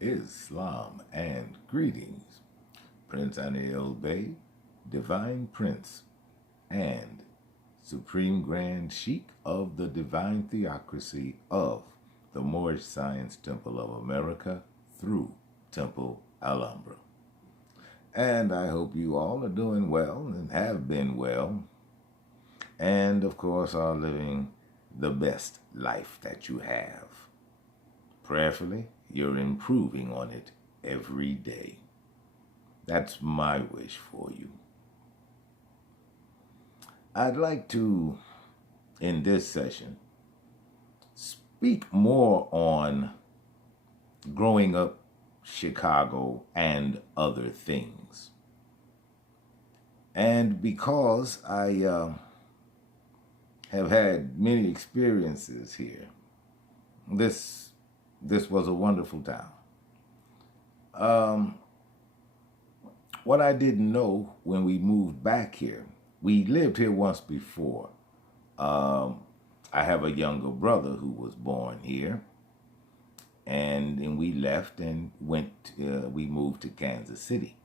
Islam, and greetings. Princeanaelbey, Divine Prince, and Supreme Grand Sheik of the Divine Theocracy of the Moorish Science Temple of America through Temple Alhambra. And I hope you all are doing well and have been well, and of course are living the best life that you have. Prayerfully, you're improving on it every day. That's my wish for you. I'd like to, in this session, speak more on growing up Chicago and other things. And because I have had many experiences here, this was a wonderful town. What I didn't know when we moved back here, we lived here once before. I have a younger brother who was born here, and then we left and we moved to Kansas City.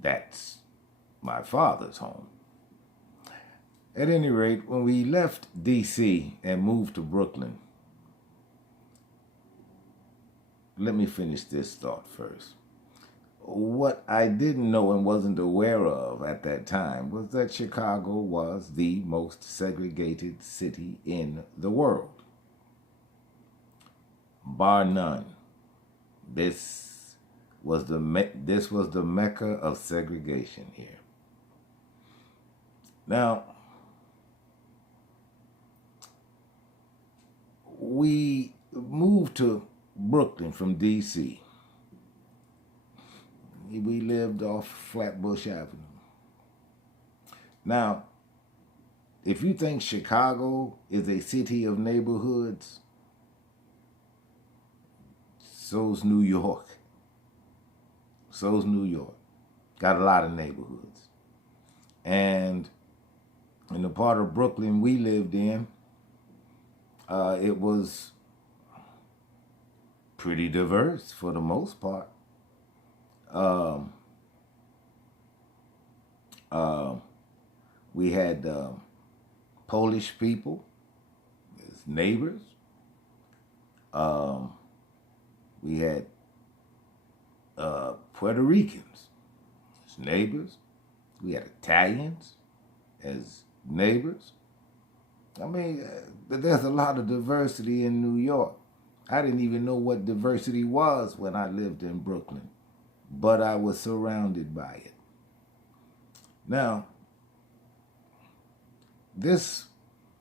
That's my father's home. At any rate, when we left D.C. and moved to Brooklyn, let me finish this thought first. What I didn't know and wasn't aware of at that time was that Chicago was the most segregated city in the world. Bar none. This was the mecca of segregation here. Now, we moved to Brooklyn from D.C. We lived off Flatbush Avenue. Now, if you think Chicago is a city of neighborhoods, so's New York. So's New York. Got a lot of neighborhoods. And in the part of Brooklyn we lived in, it was pretty diverse for the most part. We had Polish people as neighbors. We had Puerto Ricans as neighbors. We had Italians as neighbors. I mean, there's a lot of diversity in New York. I didn't even know what diversity was when I lived in Brooklyn, but I was surrounded by it. Now, this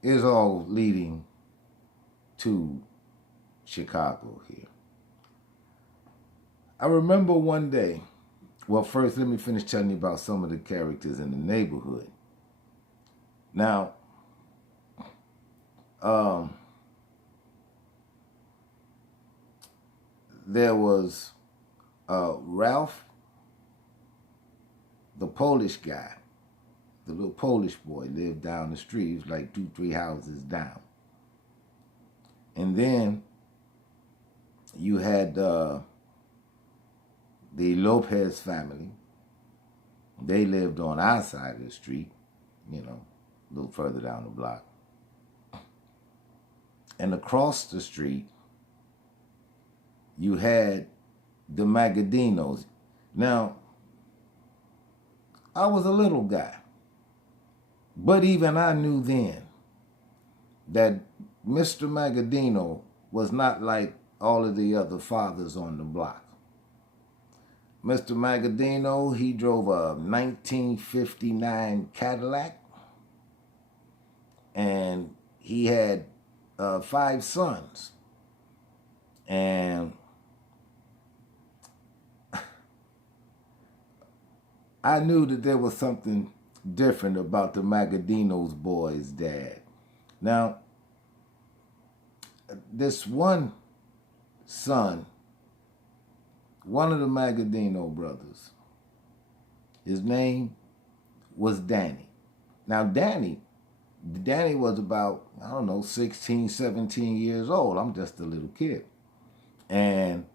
is all leading to Chicago here. I remember one day, well, first let me finish telling you about some of the characters in the neighborhood. Now, there was Ralph, the Polish guy, the little Polish boy, lived down the street. He was like 2-3 houses down. And then you had the Lopez family. They lived on our side of the street, you know, a little further down the block. And across the street, you had the Magadinos. Now, I was a little guy, but even I knew then that Mr. Magadino was not like all of the other fathers on the block. Mr. Magadino, he drove a 1959 Cadillac, and he had 5 sons. And I knew that there was something different about the Magadino's boy's dad. Now, this one son, one of the Magadino brothers, his name was Danny. Now, Danny was about, 16, 17 years old. I'm just a little kid. And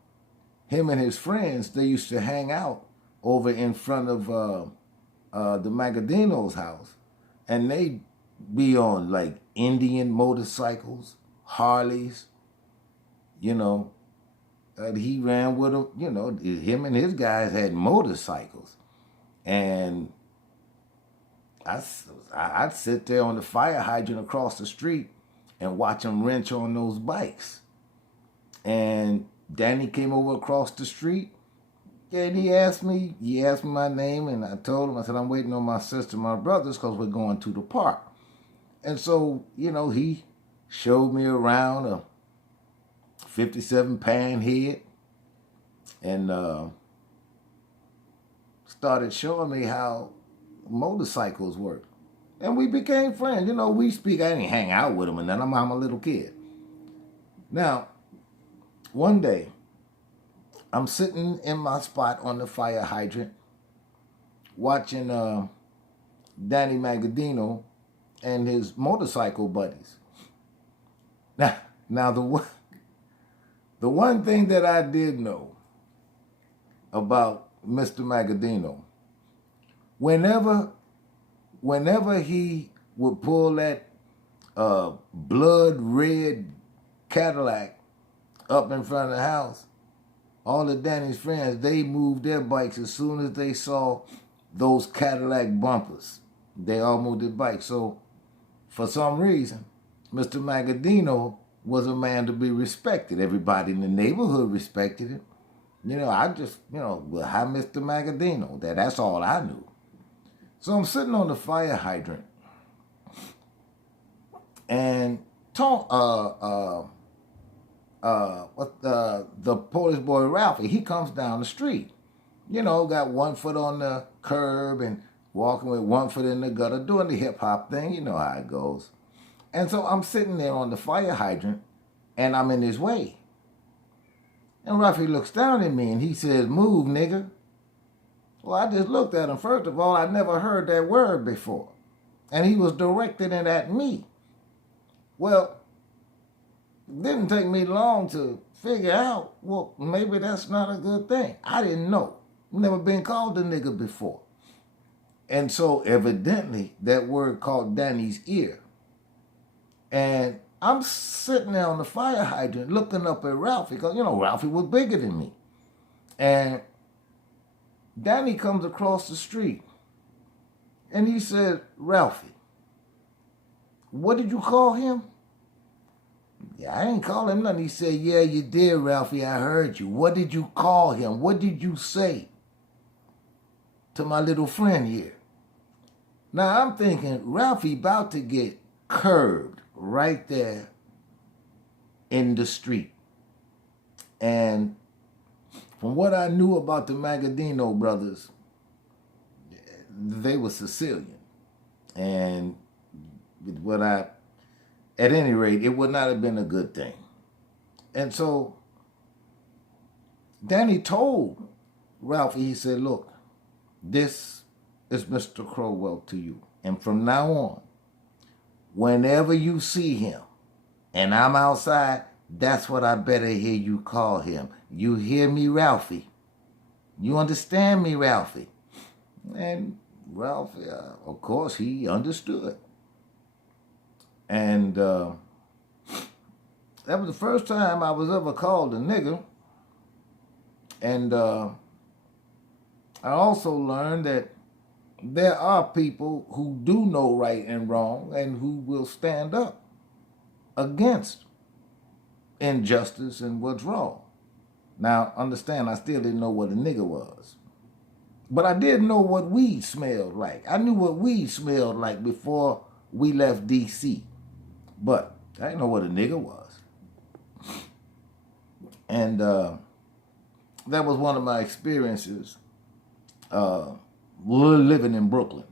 him and his friends, they used to hang out over in front of the Magadino's house, and they be on like Indian motorcycles, Harleys, you know. He ran with them, you know, him and his guys had motorcycles. And I'd sit there on the fire hydrant across the street and watch them wrench on those bikes. And Danny came over across the street, and he asked me my name, and I told him, I said, I'm waiting on my sister and my brothers because we're going to the park. And so, you know, he showed me around a 57 Panhead and started showing me how motorcycles work. And we became friends. You know, we speak. I didn't hang out with him and then I'm a little kid. Now, one day, I'm sitting in my spot on the fire hydrant watching Danny Magadino and his motorcycle buddies. Now the one thing that I did know about Mr. Magadino, whenever he would pull that blood red Cadillac up in front of the house, all of Danny's friends, they moved their bikes as soon as they saw those Cadillac bumpers. They all moved their bikes. So for some reason, Mr. Magadino was a man to be respected. Everybody in the neighborhood respected him. You know, I just, you know, well, hi, Mr. Magadino. That's all I knew. So I'm sitting on the fire hydrant, and the Polish boy Ralphie, he comes down the street. You know, got one foot on the curb and walking with one foot in the gutter, doing the hip hop thing. You know how it goes. And so I'm sitting there on the fire hydrant, and I'm in his way. And Ralphie looks down at me, and he says, "Move, nigga." Well, I just looked at him. First of all, I'd never heard that word before. And he was directing it at me. Well, it didn't take me long to figure out, well, maybe that's not a good thing. I didn't know. Never been called a nigga before. And so evidently that word caught Danny's ear. And I'm sitting there on the fire hydrant looking up at Ralphie because, you know, Ralphie was bigger than me. And Danny comes across the street and he said, "Ralphie, what did you call him?" "Yeah, I didn't call him nothing." He said, "Yeah, you did, Ralphie. I heard you. What did you call him? What did you say to my little friend here?" Now I'm thinking, Ralphie about to get curbed right there in the street. And from what I knew about the Magadino brothers, they were Sicilian. And at any rate, it would not have been a good thing. And so Danny told Ralphie, he said, "Look, this is Mr. Crowell to you. And from now on, whenever you see him and I'm outside, that's what I better hear you call him. You hear me, Ralphie? You understand me, Ralphie?" And Ralphie, of course, he understood. And that was the first time I was ever called a nigger. And I also learned that there are people who do know right and wrong and who will stand up against injustice and what's wrong. Now, understand, I still didn't know what a nigger was. But I did know what weed smelled like. I knew what weed smelled like before we left D.C. But I didn't know what a nigger was. And that was one of my experiences living in Brooklyn.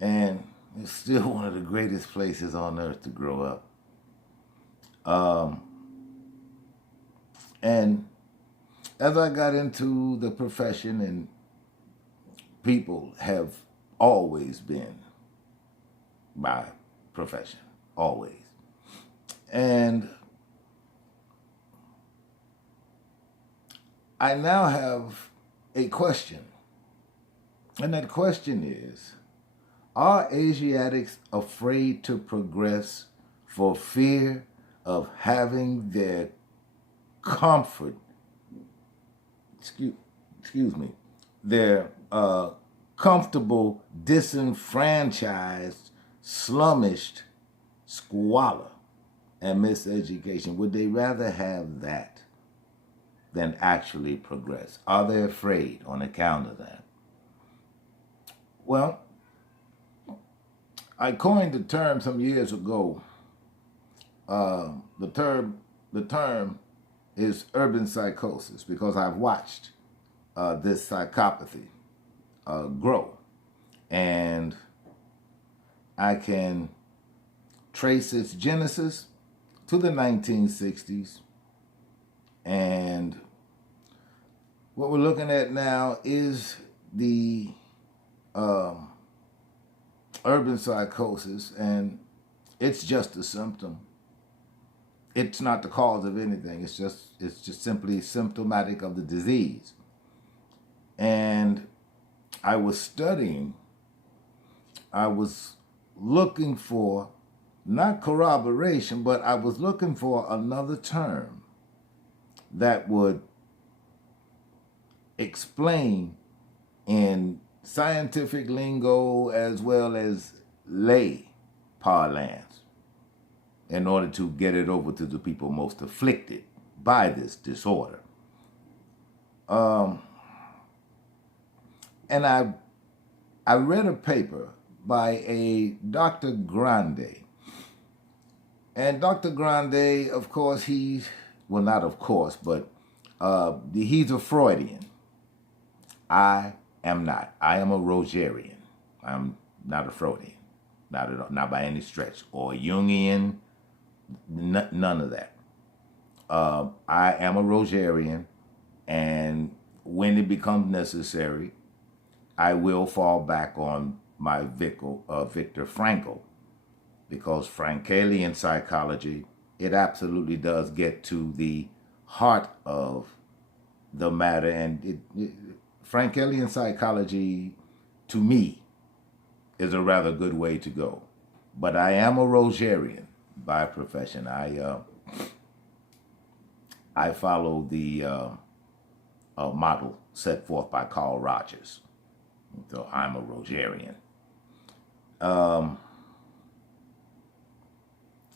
And it's still one of the greatest places on earth to grow up. And as I got into the profession, and people have always been my profession, always. And I now have a question. And that question is, are Asiatics afraid to progress for fear of having their comfort, excuse me, their comfortable, disenfranchised, slummished squalor and miseducation? Would they rather have that than actually progress? Are they afraid on account of that? Well, I coined the term some years ago. The term is urban psychosis, because I've watched this psychopathy grow, and I can trace its genesis to the 1960s, and what we're looking at now is the urban psychosis, and it's just a symptom. It's not the cause of anything. It's just simply symptomatic of the disease. And I was studying, I was looking for, not corroboration, but I was looking for another term that would explain in scientific lingo as well as lay parlance, in order to get it over to the people most afflicted by this disorder. And I read a paper by a Dr. Grande. And Dr. Grande, of course, he's a Freudian. I am not. I am a Rogerian. I'm not a Freudian. Not at all, not by any stretch. Or Jungian, none of that. I am a Rogerian, and when it becomes necessary, I will fall back on my Viktor Frankl, because Franklian psychology, it absolutely does get to the heart of the matter, and Franklian psychology, to me, is a rather good way to go. But I am a Rogerian by profession. I follow the model set forth by Carl Rogers. So I'm a Rogerian.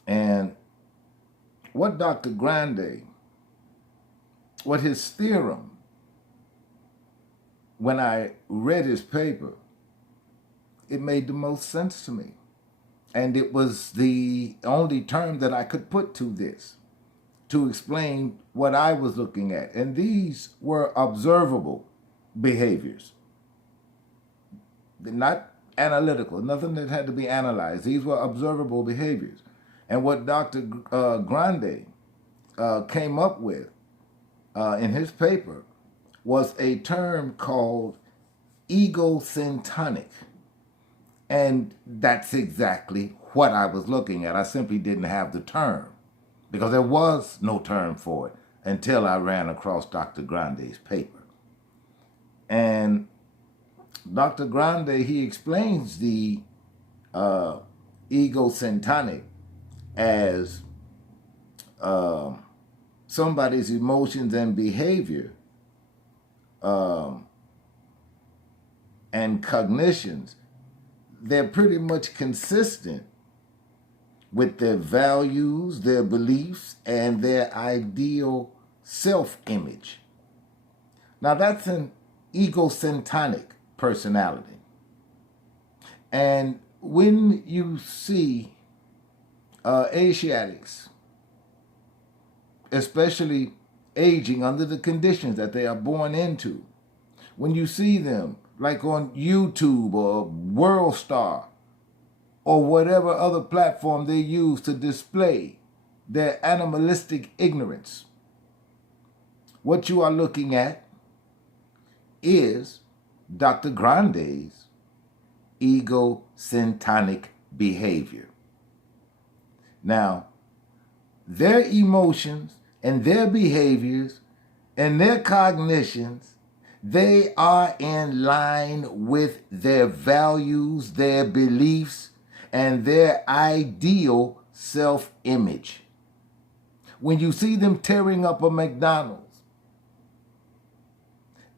And what Dr. Grande, what his theorem, when I read his paper, it made the most sense to me. And it was the only term that I could put to this, to explain what I was looking at. And these were observable behaviors. They're not analytical, nothing that had to be analyzed. These were observable behaviors. And what Dr. Grande came up with in his paper was a term called egocentric. And that's exactly what I was looking at. I simply didn't have the term, because there was no term for it until I ran across Dr. Grande's paper. And Dr. Grande, he explains the egocentric as somebody's emotions and behavior and cognitions. They're pretty much consistent with their values, their beliefs, and their ideal self-image. Now that's an egocentric personality. And when you see Asiatics, especially aging under the conditions that they are born into, when you see them like on YouTube or WorldStar or whatever other platform they use to display their animalistic ignorance, what you are looking at is Dr. Grande's egocentric behavior. Now, their emotions and their behaviors and their cognitions, they are in line with their values, their beliefs, and their ideal self-image. When you see them tearing up a McDonald's,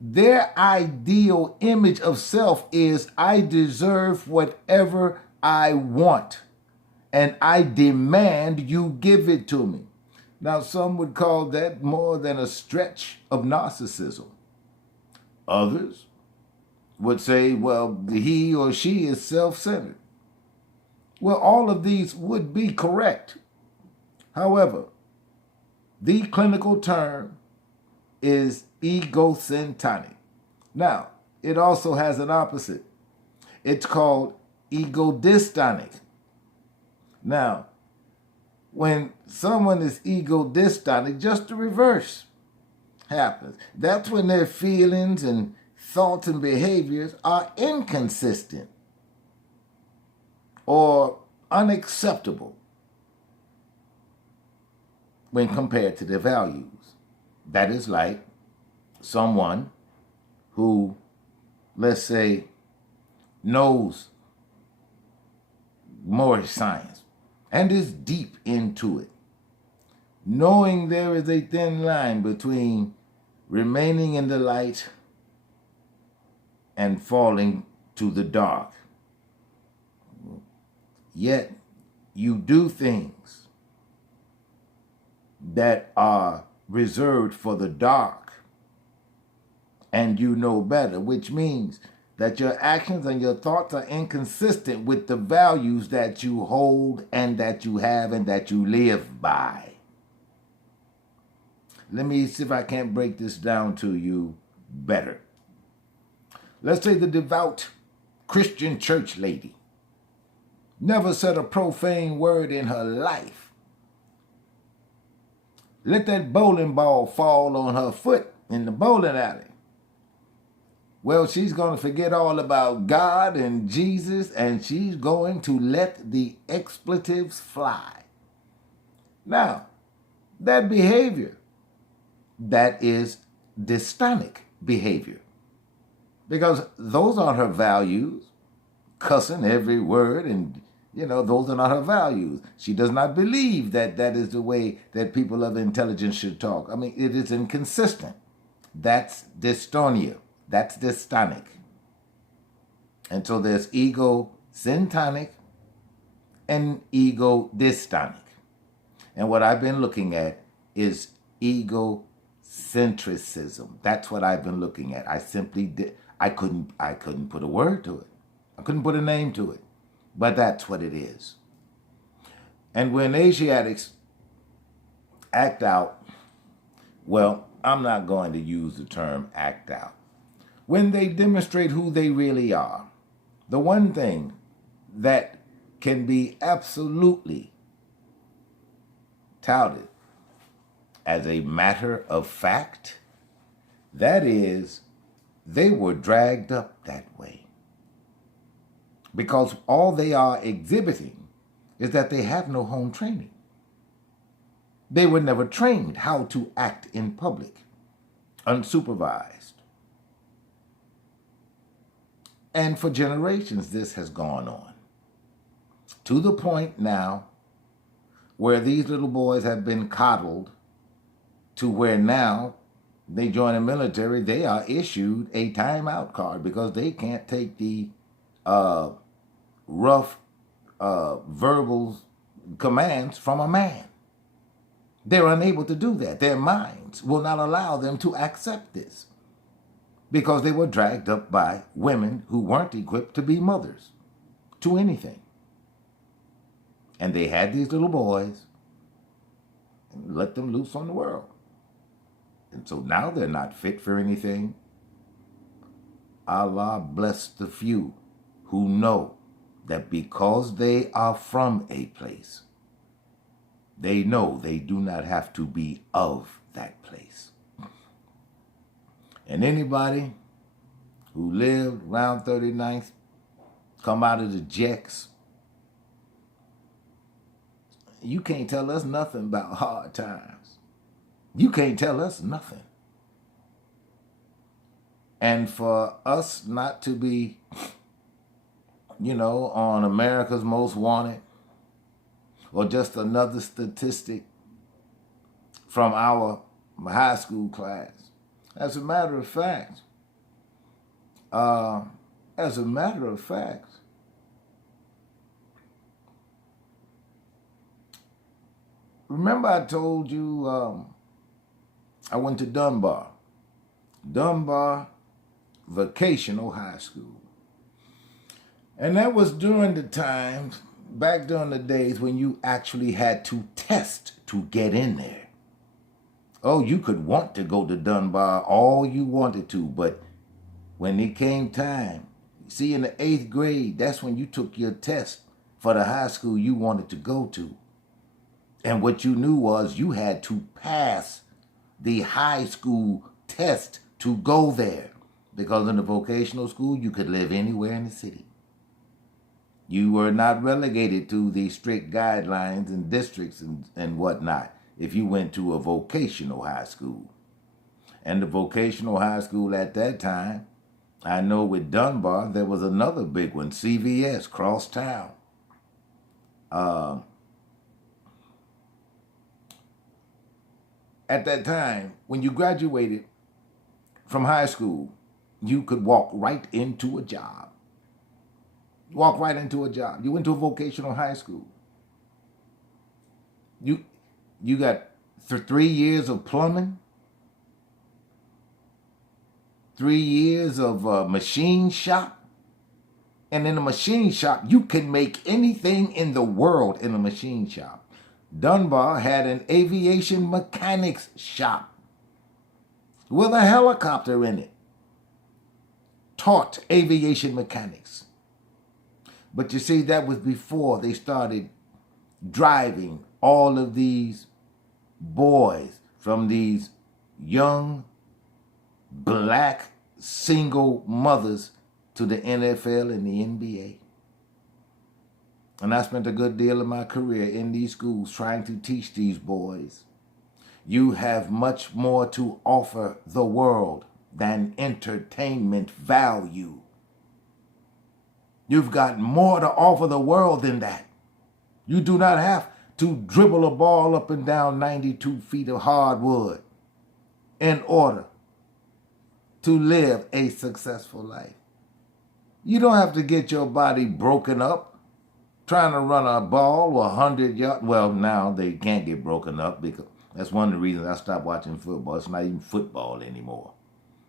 their ideal image of self is, I deserve whatever I want, and I demand you give it to me. Now, some would call that more than a stretch of narcissism. Others would say, well, he or she is self-centered. Well, all of these would be correct. However, the clinical term is egocentric. Now, it also has an opposite. It's called ego-dystonic. Now, when someone is ego-dystonic, just the reverse happens. That's when their feelings and thoughts and behaviors are inconsistent or unacceptable when compared to their values. That is like someone who, let's say, knows more science and is deep into it, knowing there is a thin line between remaining in the light and falling to the dark. Yet you do things that are reserved for the dark, and you know better, which means that your actions and your thoughts are inconsistent with the values that you hold and that you have and that you live by. Let me see if I can't break this down to you better. Let's say the devout Christian church lady never said a profane word in her life. Let that bowling ball fall on her foot in the bowling alley. Well, she's going to forget all about God and Jesus, and she's going to let the expletives fly. Now, that behavior, that is dystonic behavior, because those aren't her values. Cussing every word, and those are not her values. She does not believe that that is the way that people of intelligence should talk. I mean, it is inconsistent. That's dystonia. That's dystonic. And so there's ego-syntonic and ego-dystonic. And what I've been looking at is egocentricism. That's what I've been looking at. I couldn't put a word to it. I couldn't put a name to it. But that's what it is. And when Asiatics act out, well, I'm not going to use the term act out. When they demonstrate who they really are, the one thing that can be absolutely touted as a matter of fact, that is, they were dragged up that way. Because all they are exhibiting is that they have no home training. They were never trained how to act in public, unsupervised. And for generations, this has gone on. To the point now where these little boys have been coddled to where now they join the military, they are issued a timeout card because they can't take the rough verbal commands from a man. They're unable to do that. Their minds will not allow them to accept this because they were dragged up by women who weren't equipped to be mothers to anything. And they had these little boys and let them loose on the world. And so now they're not fit for anything. Allah bless the few who know that because they are from a place, they know they do not have to be of that place. And anybody who lived around 39th, come out of the Jecks, you can't tell us nothing about hard times. You can't tell us nothing. And for us not to be, on America's Most Wanted, or just another statistic from our high school class. As a matter of fact, remember I told you I went to Dunbar Vocational High School. And that was during the times, back during the days when you actually had to test to get in there. Oh, you could want to go to Dunbar all you wanted to, but when it came time, see, in the 8th grade, that's when you took your test for the high school you wanted to go to. And what you knew was you had to pass the high school test to go there. Because in the vocational school, you could live anywhere in the city. You were not relegated to the strict guidelines and districts and whatnot if you went to a vocational high school. And the vocational high school at that time, I know with Dunbar, there was another big one, CVS, Crosstown. At that time, when you graduated from high school, you could walk right into a job. Walk right into a job. You went to a vocational high school. You got 3 years of plumbing, 3 years of machine shop. And in a machine shop, you can make anything in the world in a machine shop. Dunbar had an aviation mechanics shop with a helicopter in it. Taught aviation mechanics. But you see, that was before they started driving all of these boys from these young black single mothers to the NFL and the NBA. And I spent a good deal of my career in these schools trying to teach these boys, you have much more to offer the world than entertainment value. You've got more to offer the world than that. You do not have to dribble a ball up and down 92 feet of hardwood in order to live a successful life. You don't have to get your body broken up trying to run a ball 100 yards. Well, now they can't get broken up because that's one of the reasons I stopped watching football. It's not even football anymore.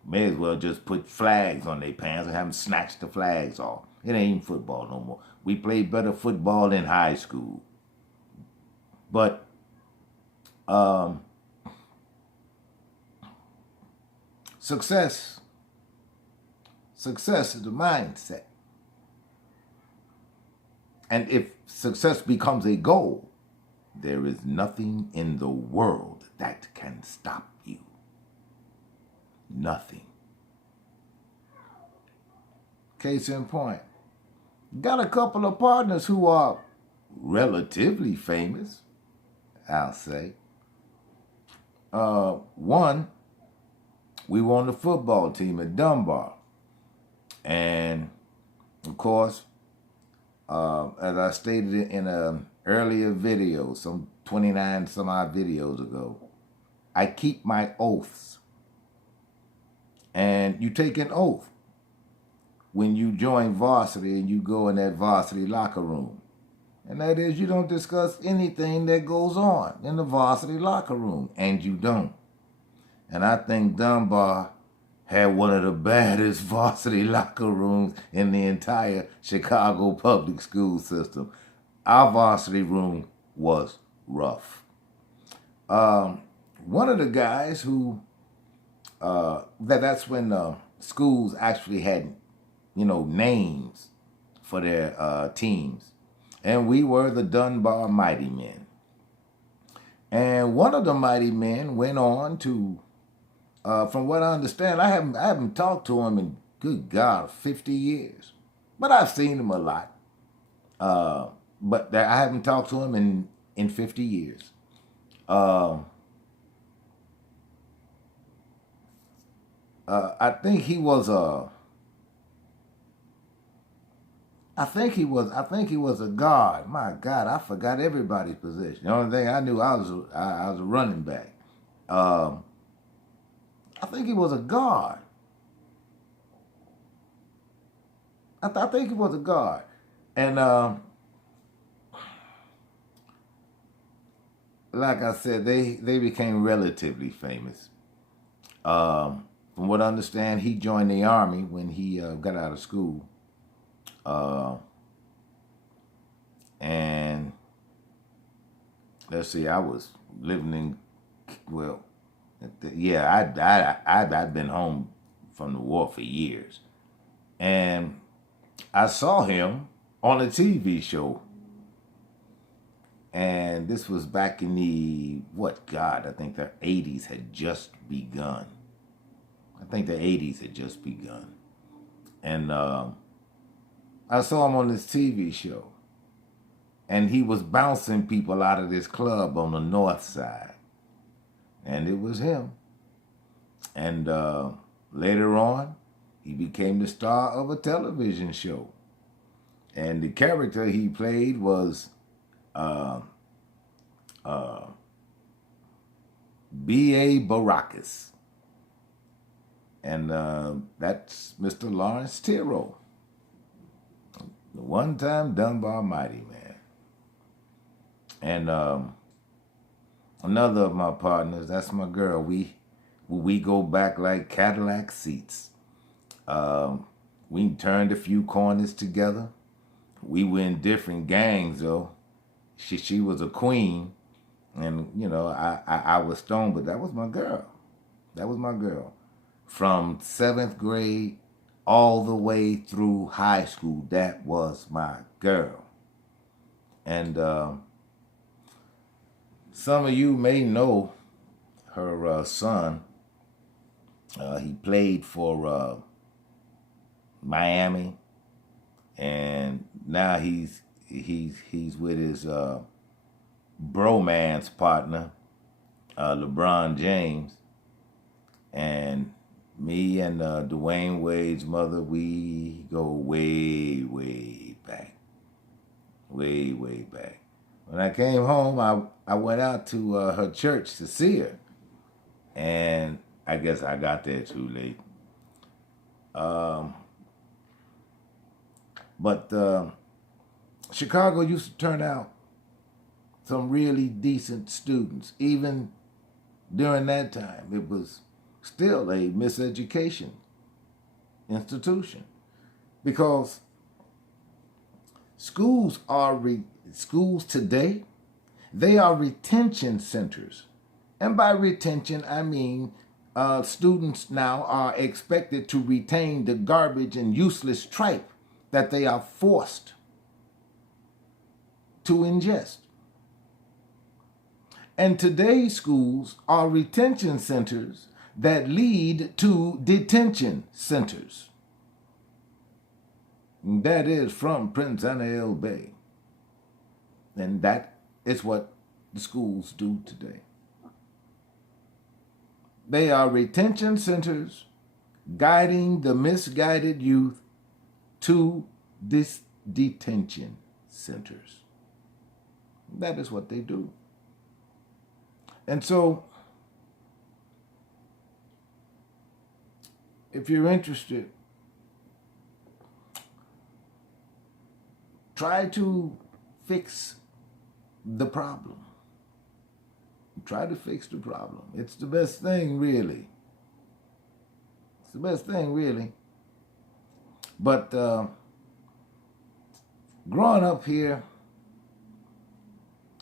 May as well just put flags on their pants and have them snatch the flags off. It ain't even football no more. We played better football in high school. But success is the mindset. And if success becomes a goal, there is nothing in the world that can stop you. Nothing. Case in point, got a couple of partners who are relatively famous, I'll say. One, we were on the football team at Dunbar. And, of course, as I stated in an earlier video, some 29 some odd videos ago, I keep my oaths. And you take an oath when you join varsity and you go in that varsity locker room. And that is, you don't discuss anything that goes on in the varsity locker room. And you don't. And I think Dunbar had one of the baddest varsity locker rooms in the entire Chicago public school system. Our varsity room was rough. One of the guys who, that's when schools actually had, names for their teams. And we were the Dunbar Mighty Men. And one of the Mighty Men went on to, from what I understand, I haven't talked to him in, good God, 50 years. But I've seen him a lot. But I haven't talked to him in 50 years. I think he was a. I think he was a guard. My God, I forgot everybody's position. The only thing I knew, I was a running back. Um, I think he was a guard. I think he was a guard, and like I said, they became relatively famous. From what I understand, he joined the army when he got out of school, uh, and let's see, I was living in, well, yeah, I'd been home from the war for years, and I saw him on a TV show. And this was back in I think the 80s had just begun. I think the 80s had just begun. And I saw him on this TV show. And he was bouncing people out of this club on the north side. And it was him. And later on, he became the star of a television show. And the character he played was B.A. Baracus. And that's Mr. Lawrence Tiro, the one-time Dunbar Mighty Man. And another of my partners, that's my girl. We go back like Cadillac seats. We turned a few corners together. We were in different gangs, though. She was a queen, and I was stoned, but that was my girl. That was my girl. From 7th grade all the way through high school, that was my girl. And some of you may know her son. He played for Miami, and now he's with his bromance partner, LeBron James. And me and Dwayne Wade's mother, we go way, way back. Way, way back. When I came home, I went out to her church to see her. And I guess I got there too late. But Chicago used to turn out some really decent students. Even during that time, it was still a miseducation institution, because schools today, they are retention centers. And by retention, I mean students now are expected to retain the garbage and useless tripe that they are forced to ingest. And today's schools are retention centers that lead to detention centers. And that is from Princeanaelbey. And that is what the schools do today. They are retention centers guiding the misguided youth to this detention centers. That is what they do. And so, if you're interested, try to fix the problem. Try to fix the problem. It's the best thing, really. It's the best thing, really. But growing up here,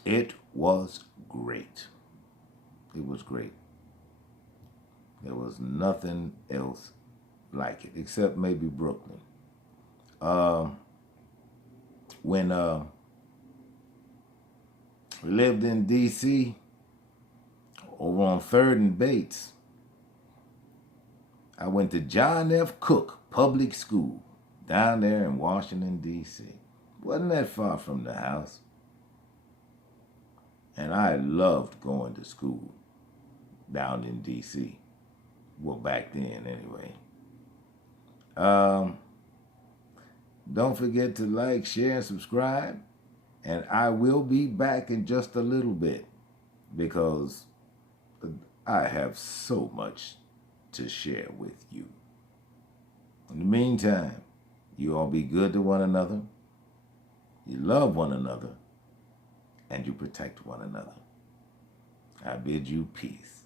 it was great. It was great. There was nothing else like it, except maybe Brooklyn. When we lived in D.C., over on 3rd and Bates, I went to John F. Cook Public School down there in Washington, D.C. Wasn't that far from the house. And I loved going to school down in D.C. Well, back then anyway. Don't forget to like, share, and subscribe. And I will be back in just a little bit because I have so much to share with you. In the meantime, you all be good to one another, you love one another, and you protect one another. I bid you peace.